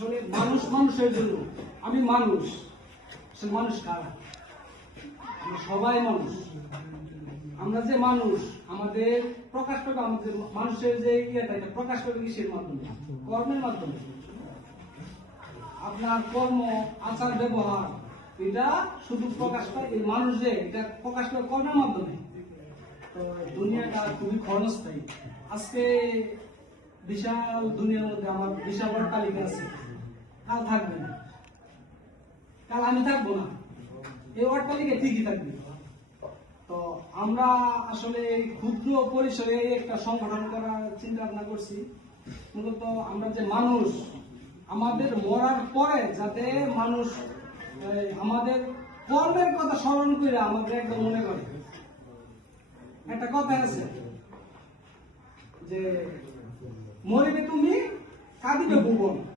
আসলে মানুষ মানুষের জন্য। আমি মানুষ, আসলে মানুষ কারা? আমরা সবাই মানুষ। আমরা যে মানুষ, আমাদের প্রকাশ পাবে, আমাদের মানুষের যে ইয়েটা, এটা প্রকাশ পাবে কিসের মাধ্যমে? কর্মের মাধ্যমে। আপনার কর্ম, আচার, ব্যবহার, এটা শুধু প্রকাশ পায় এই মানুষ, যে এটা প্রকাশ পায় কর্মের মাধ্যমে। তো দুনিয়াটা খুবই ক্ষণস্থায়ী। আজকে বিশাল দুনিয়ার মধ্যে আমার বিশাল বড় তালিকা আছে, কাল থাকবে না, কাল আমি থাকবো না, এই অট্টালিকা ঠিকই থাকবে। তো আমরা আসলে ক্ষুদ্র পরিসরে একটা সংগঠন করার চিন্তা ভাবনা করছি। মূলত আমরা যে মানুষ, আমাদের মরার পরে যাতে মানুষ আমাদের কর্মের কথা স্মরণ করে আমাদের একদম মনে করে। একটা কথা আছে যে মরিবে তুমি, কাঁদিবে ভুবন।